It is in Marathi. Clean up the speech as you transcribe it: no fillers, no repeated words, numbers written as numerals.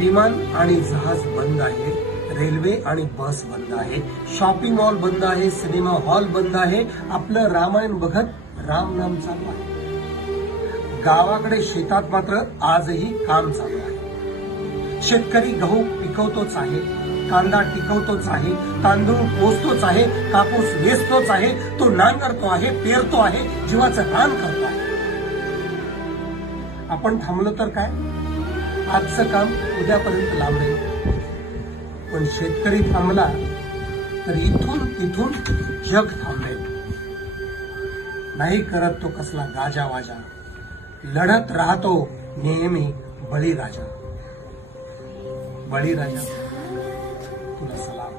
विमान आणि जहाज बंद आहे, रेल्वे आणि बस बंद आहे, शॉपिंग मॉल बंद आहे, सिनेमा हॉल बंद आहे. आपलं रामायण बघत राम नाम चालू आहे. गावाकडे शेतात मात्र आजही काम चालू आहे. शेतकरी गहू पिकवतोच आहे, कांदा टिकवतोच आहे, तांदूळ पोचतोच आहे, कापूस वेचतोच आहे, तो नांगरतो आहे, पेरतो आहे, जीवाचं रान करतो आहे. आपण थांबलो तर काय, आजचं काम उद्यापर्यंत लांबेल. पण शेतकरी थांबला तर इथून तिथून जग थांबेल. नाही करत तो कसला गाजावाजा, लढत राहतो नेहमी बळीराजा. बळीराजा तुला सलाम.